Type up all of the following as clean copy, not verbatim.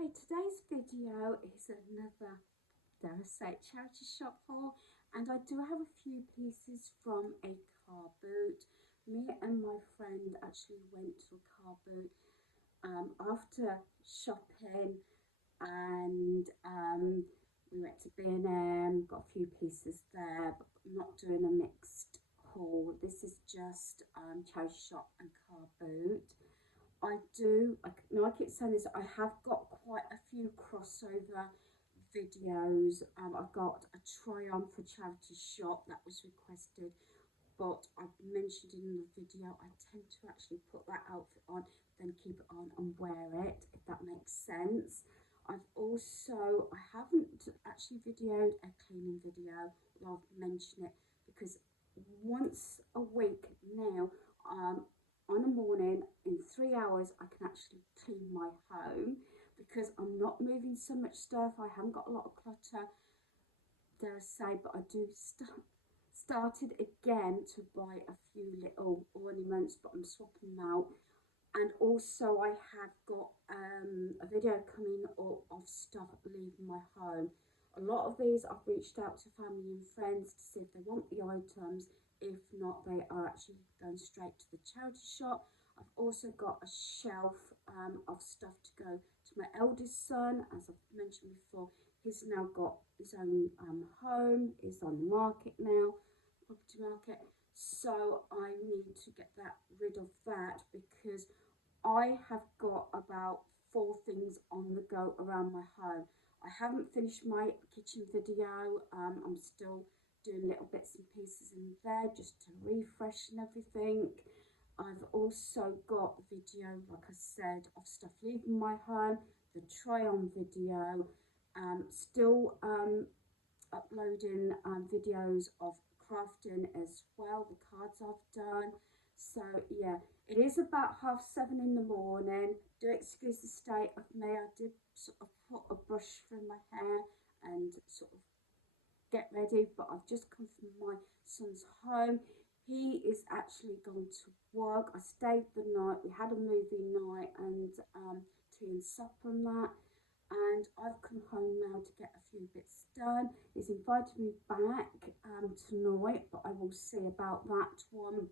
Okay, today's video is another, dare I say, charity shop haul, and I do have a few pieces from a car boot. Me and my friend actually went to a car boot after shopping, and we went to B&M, got a few pieces there, but I'm not doing a mixed haul. This is just charity shop and car boot. I do, no, I keep saying this, I have got quite a few crossover videos. I've got a try on for charity shop that was requested, but I've mentioned in the video I tend to actually put that outfit on, then keep it on and wear it, if that makes sense. I haven't actually videoed a cleaning video, I'll mention it, because once a week now, on a morning in 3 hours I can actually clean my home because I'm not moving so much stuff. I haven't got a lot of clutter, dare I say, but I do started again to buy a few little ornaments, but I'm swapping them out. And also I have got a video coming up of stuff leaving my home. A lot of these I've reached out to family and friends to see if they want the items. If not, they are actually going straight to the charity shop. I've also got a shelf of stuff to go to my eldest son. As I've mentioned before, he's now got his own home, he's on the market now, property market. So I need to get rid of that because I have got about 4 things on the go around my home. I haven't finished my kitchen video. I'm still doing little bits and pieces in there just to refresh and everything. I've also got the video, like I said, of stuff leaving my home, the try on video, still uploading videos of crafting as well, the cards I've done. So yeah, it is about 7:30 in the morning. Do excuse the state of me. I did sort of put a brush through my hair and sort of get ready, but I've just come from my son's home. He is actually going to work. I stayed the night. We had a movie night and tea and supper and that. And I've come home now to get a few bits done. He's invited me back tonight, but I will see about that one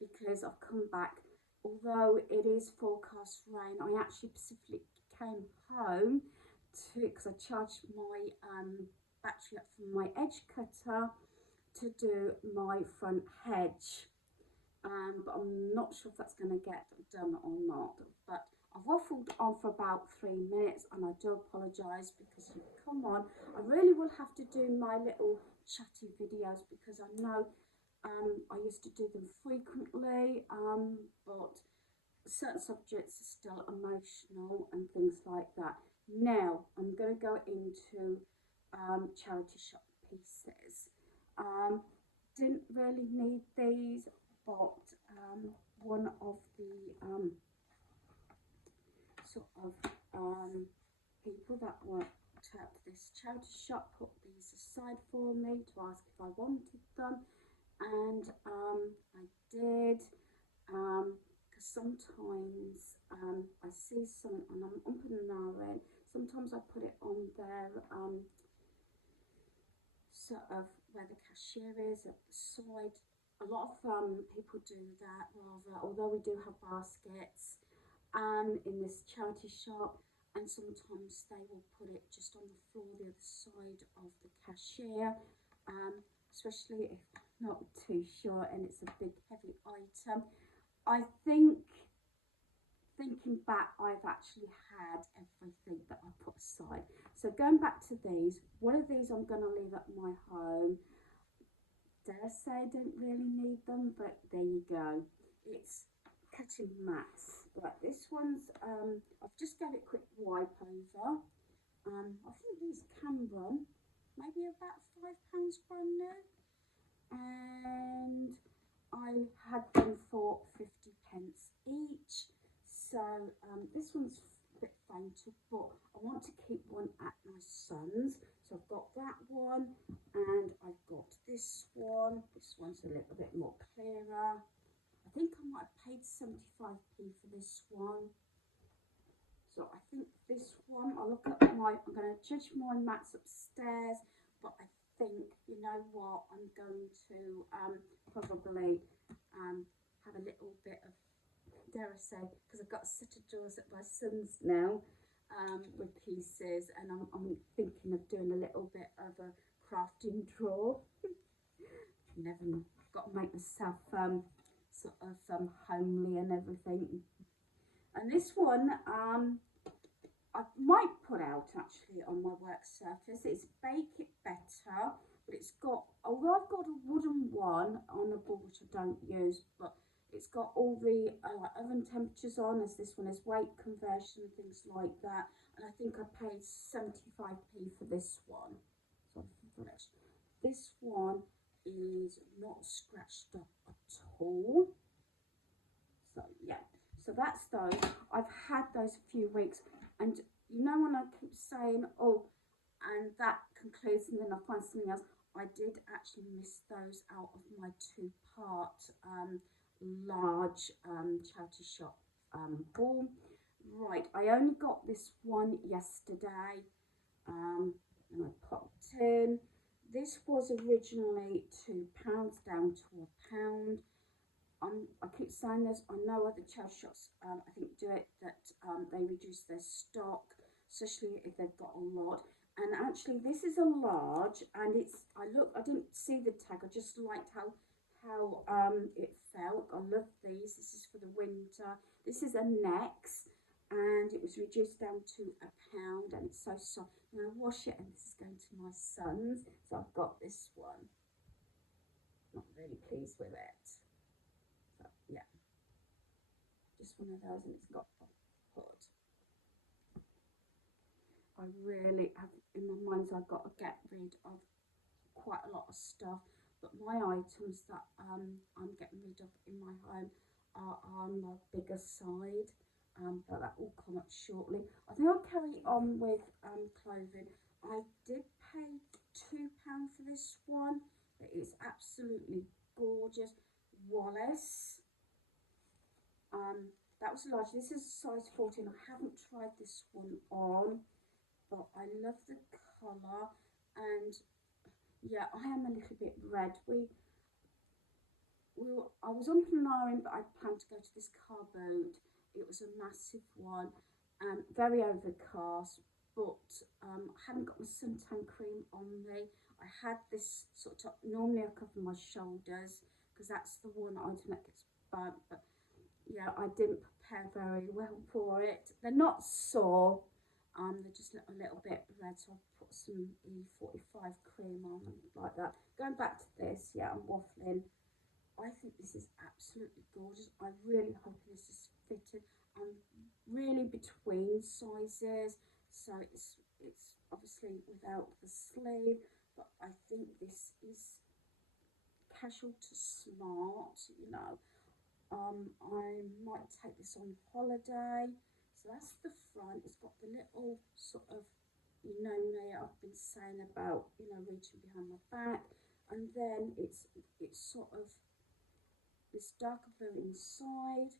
because I've come back. Although it is forecast rain, I actually specifically came home because I charged my battery up from my edge cutter to do my front hedge. But I'm not sure if that's going to get done or not. But I've waffled on for about 3 minutes and I do apologise because, come on, I really will have to do my little chatty videos because I know I used to do them frequently, but certain subjects are still emotional and things like that. Now I'm going to go into charity shop pieces. Didn't really need these, but one of the sort of people that worked at this charity shop put these aside for me to ask if I wanted them, and I did, because sometimes I see some and I'm umping and ahhing. Sometimes I put it on their sort of where the cashier is at the side. A lot of people do that rather, although we do have baskets in this charity shop, and sometimes they will put it just on the floor the other side of the cashier, especially if I'm not too sure and it's a big heavy item. I think, thinking back, I've actually had everything that I put aside. So going back to these, one of these I'm going to leave at my home. Dare I say I don't really need them, but there you go. It's cutting mats. Right, this one's, I've just gave it a quick wipe over. I think these can run maybe about £5 brand new. And I had them for 50p each. So this one's a bit fainted, but I want to keep one at my son's. So I've got that one, and I've got this one. This one's a little bit more clearer. I think I might have paid 75p for this one. So I think this one, I'll look at my, I'm going to judge my mats upstairs, but I think, you know what, I'm going to probably have a little bit of, dare I say, because I've got a set of drawers at my son's now with pieces, and I'm thinking of doing a little bit of a crafting drawer. Never know. Got to make myself sort of homely and everything. And this one I might put out actually on my work surface. It's Bake It Better, but it's got, although I've got a wooden one on a board which I don't use, but it's got all the oven temperatures on, as this one is weight conversion and things like that. And I think I paid 75p for this one. So this one is not scratched up at all. So yeah, so that's those. I've had those a few weeks, and you know when I keep saying, oh, and that concludes, and then I find something else, I did actually miss those out of my two-part large charity shop haul. Right, I only got this one yesterday, and I popped in. This was originally £2 down to £1. I keep saying this, I know other charity shops, I think do it, that they reduce their stock, especially if they've got a lot. And actually this is a large, and it's, I didn't see the tag, I just liked how it felt. I love these. This is for the winter. This is a Next, and it was reduced down to £1, and it's so soft. I'm going to wash it, and this is going to my son's, so I've got this one. Not really pleased with it. So, yeah, just one of those, and it's got a hood. I really have in my mind, I've got to get rid of quite a lot of stuff, but my items that I'm getting rid of in my home are on the bigger side, but that will come up shortly. I think I'll carry on with clothing. I did pay £2 for this one. It is absolutely gorgeous. Wallace. That was large. This is size 14. I haven't tried this one on, but I love the colour, and yeah, I am a little bit red. I was on Panarin, but I planned to go to this car boat. It was a massive one, very overcast, but I hadn't got my suntan cream on me. I had this sort of, normally I cover my shoulders because that's the one item that gets burnt, but yeah, I didn't prepare very well for it. They're not sore, they're just a little bit red, so I've put some E45 cream on like that. Going back to this, yeah, I'm waffling. I think this is absolutely gorgeous. I really hope this is fitted. I'm really between sizes, so it's obviously without the sleeve, but I think this is casual to smart, you know. I might take this on holiday. So that's the front. It's got the little sort of, you know me, I've been saying about, you know, reaching behind my back, and then it's sort of this darker blue inside,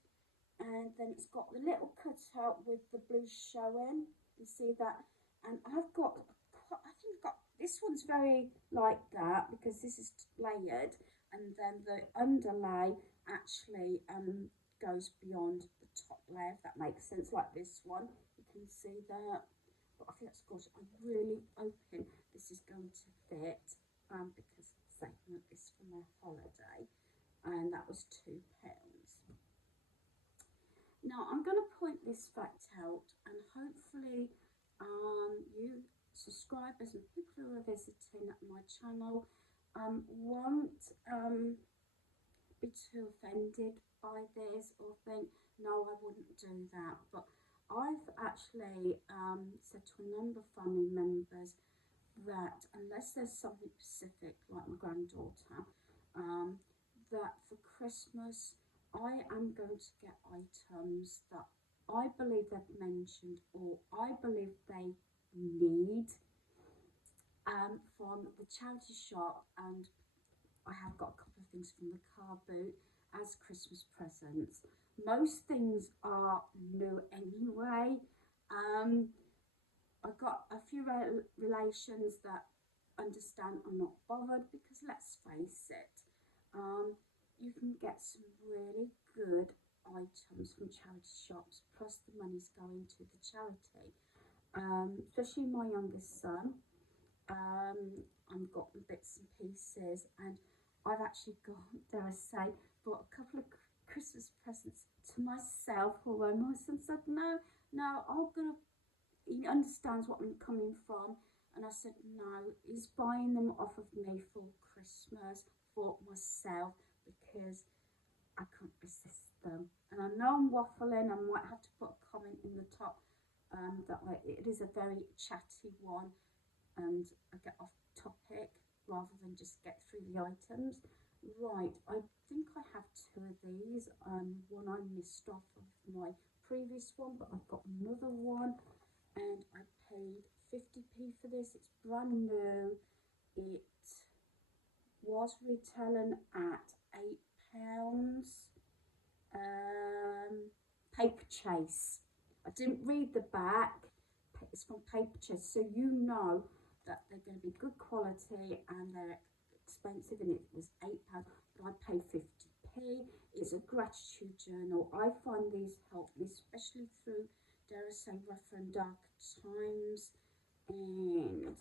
and then it's got the little cutout with the blue showing. You see that? And I've got, I think I've got, this one's very like that because this is layered, and then the underlay actually goes beyond the top layer, if that makes sense, like this one. You can see that. But I think that's gorgeous. I'm really hoping this is going to fit because I want this for my holiday, and that was £2. Now I'm going to point this fact out, and hopefully you subscribers and people who are visiting my channel won't be too offended by this or think, no, I wouldn't do that. But I've actually said to a number of family members that unless there's something specific, like my granddaughter, that for Christmas I am going to get items that I believe they've mentioned or I believe they need from the charity shop, and I have got a couple of things from the car boot as Christmas presents. Most things are new anyway, I got a few relations that understand I'm not bothered because let's face it, you can get some really good items from charity shops, plus the money's going to the charity. Especially my youngest son. I've got bits and pieces, and I've actually got, dare I say, bought a couple of Christmas presents to myself. Although my son said no, no, I'm gonna. He understands what I'm coming from, and I said no. He's buying them off of me for Christmas for myself because I can't resist them. And I know I'm waffling. I might have to put a comment in the top it is a very chatty one, and I get off topic rather than just get through the items. Right, I think I have two of these. One I missed off of my previous one, but I've got another one, and I paid 50p for this. It's brand new. It was retailing at £8. Paper Chase. I didn't read the back. It's from Paper Chase, so you know that they're going to be good quality and they're expensive, and it was £8, but I paid 50p. It's a gratitude journal. I find these help me, especially through, dare I say, rougher and darker times. And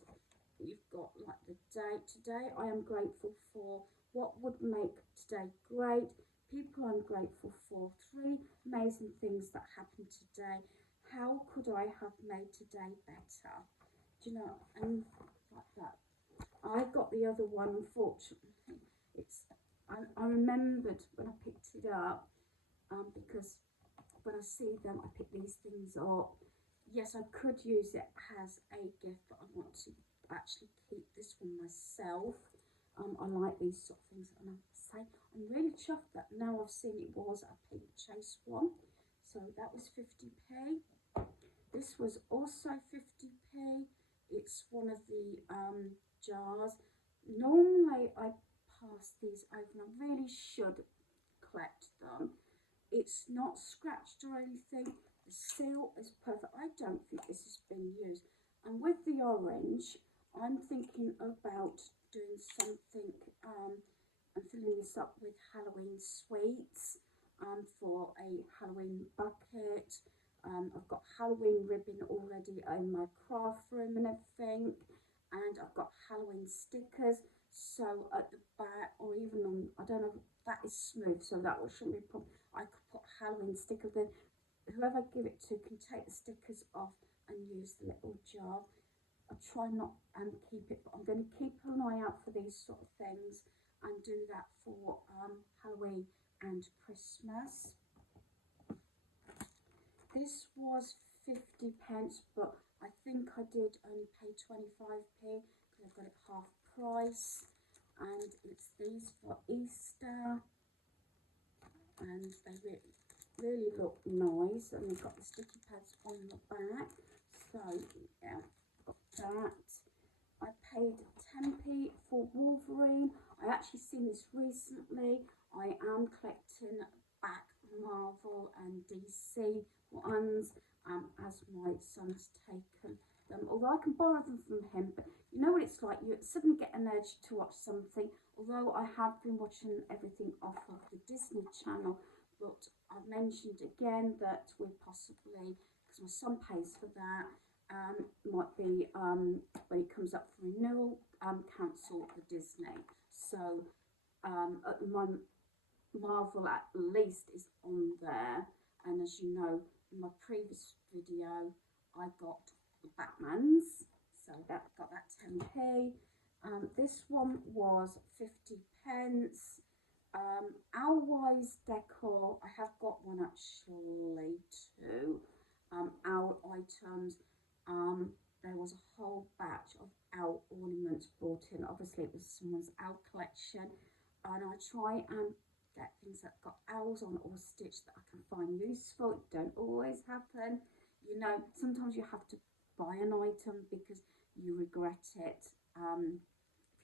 you've got like the day. Today I am grateful for what would make today great. People I'm grateful for. 3 amazing things that happened today. How could I have made today better? Do you know? And like that. I got the other one, unfortunately. I remembered when I picked it up, because when I see them, I pick these things up. Yes, I could use it as a gift, but I want to actually keep this one myself. I like these sort of things, and I say I'm really chuffed that now I've seen it was a Paper Chase one. So that was 50p. This was also 50p. It's one of the jars. Normally I pass these over, and I really should collect them. It's not scratched or anything. The seal is perfect. I don't think this has been used. And with the orange, I'm thinking about doing something and filling this up with Halloween sweets for a Halloween bucket. I've got Halloween ribbon already in my craft room and everything, and I've got Halloween stickers. So at the back, or even on, I don't know, that is smooth, so that shouldn't be a problem. I could put Halloween sticker there. Whoever I give it to can take the stickers off and use the little jar. I try not and keep it, but I'm going to keep an eye out for these sort of things and do that for Halloween and Christmas. This was 50p, but I think I did only pay 25p because I got it half price. And it's these for Easter, and they really look nice, and they've got the sticky pads on the back. So yeah, got that. I paid 10p for Wolverine. I actually seen this recently. I am collecting back Marvel and DC ones as my son's taken them. Although I can borrow them from him, but you know what it's like, you suddenly get an urge to watch something. Although I have been watching everything off of the Disney Channel, but I've mentioned again that we possibly, because my son pays for that, might be when it comes up for renewal, cancel the Disney. So at the moment, Marvel at least is on there, and as you know, in my previous video I got the Batmans, so that got that 10p. This one was 50p. Owlwise decor, I have got one actually too. Owl items. There was a whole batch of owl ornaments brought in. Obviously it was someone's owl collection, and I try and get things that got owls on or stitched that I can find useful. It don't always happen. You know, sometimes you have to buy an item because you regret it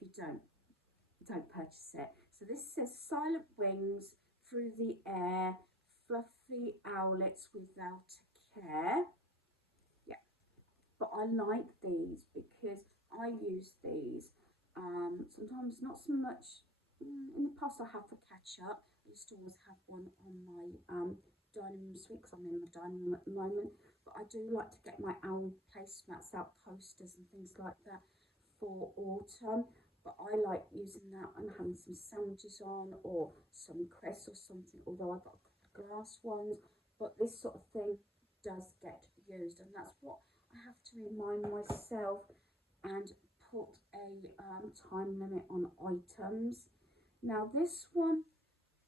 if you don't purchase it. So this says silent wings through the air, fluffy owlets without a care. but I like these because I use these sometimes not so much. In the past, I have for ketchup. I used to always have one on my dining room suite because I'm in my dining room at the moment. But I do like to get my owl placemats out, posters and things like that for autumn. But I like using that and having some sandwiches on or some crisps or something, although I've got a couple of glass ones. But this sort of thing does get used, and that's what I have to remind myself and put a time limit on items. Now this one,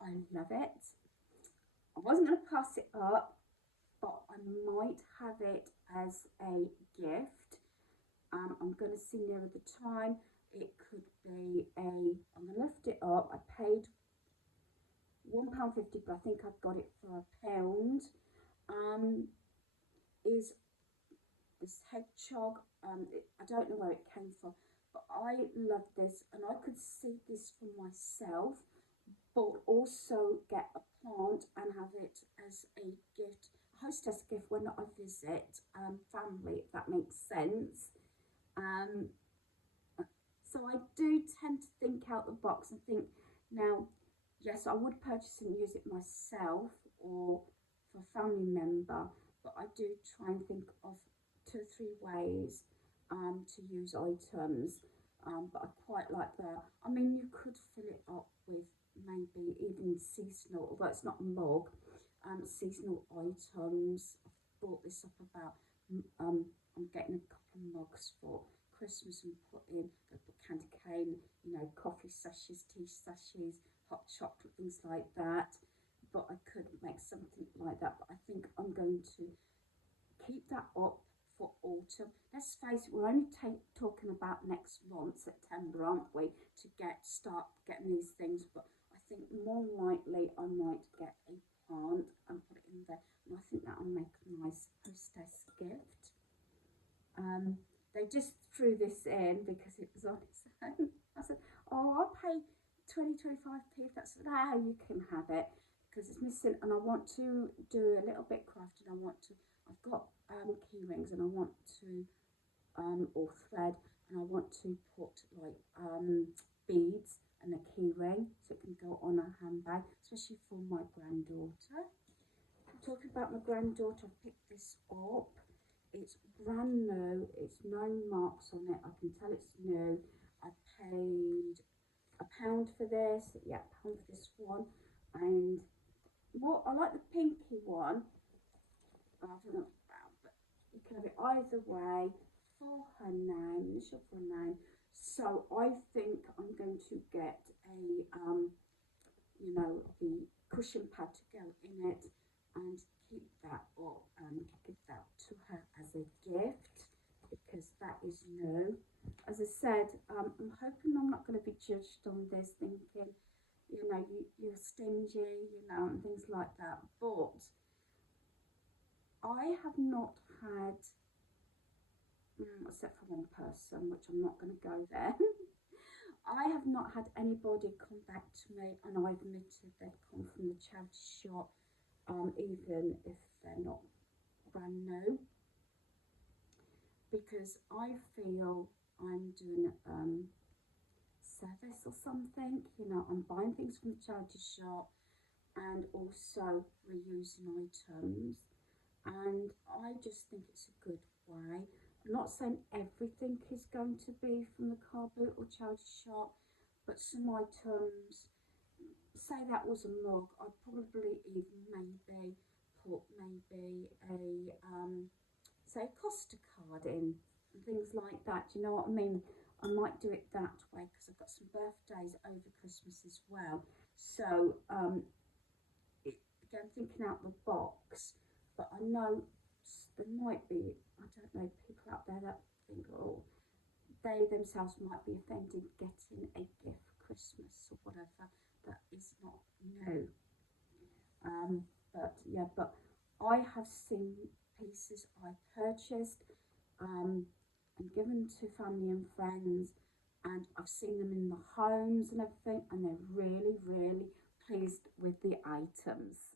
I love it. I wasn't going to pass it up, but I might have it as a gift. I'm going to see nearer the time. It could be I'm going to lift it up. I paid £1.50, but I think I've got it for £1. Is this hedgehog. I don't know where it came from, but I love this, and I could see this for myself, but also get a plant and have it as a gift, a hostess gift when I visit family, if that makes sense. So I do tend to think out the box and think, now, yes, I would purchase and use it myself or for a family member, but I do try and think of 2 or 3 ways to use items. But I quite like that. I mean, you could fill it up with maybe even seasonal, although it's not a mug, seasonal items. I've brought this up about, I'm getting a couple of mugs for Christmas and put candy cane, you know, coffee sachets, tea sachets, hot chocolate, things like that. But I could make something like that. But I think I'm going to keep that up for autumn. Let's face it, we're only talking about next month, September, aren't we, to start getting these things. But I think more likely I might get a plant and put it in there, and I think that'll make a nice hostess gift. They just threw this in because it was on its own. I said, oh, I'll pay 25p if that's how you can have it, because it's missing, and I want to do a little bit crafting. I've got key rings, and I want to or thread, and I want to put like beads and a key ring so it can go on a handbag, especially for my granddaughter. Talking about my granddaughter, I picked this up. It's brand new. It's no marks on it. I can tell it's new. I paid £1 for this. Yeah, £1 for this one. And more, I like the pinky one. I don't know about, but you can have it either way for her name, initial for her name. So I think I'm going to get a, you know, the cushion pad to go in it and keep that up and give that to her as a gift because that is new. As I said, I'm hoping I'm not going to be judged on this, thinking, you know, you're stingy, you know, and things like that. But I have not had, except for one person, which I'm not going to go there. I have not had anybody come back to me, and I've admitted they've come from the charity shop, even if they're not brand new, because I feel I'm doing service or something. You know, I'm buying things from the charity shop and also reusing items, and I just think it's a good way. I'm not saying everything is going to be from the car boot or charity shop, but some items, say that was a mug, I'd probably even maybe put maybe a say a Costa card in and things like that. Do you know what I mean? I might do it that way because I've got some birthdays over Christmas as well. So again, thinking out the box, but I know there might be, I don't know, people out there that think, oh, they themselves might be offended getting a gift for Christmas or whatever that is not new. But yeah, but I have seen pieces I purchased and given to family and friends, and I've seen them in the homes and everything, and they're really, really pleased with the items.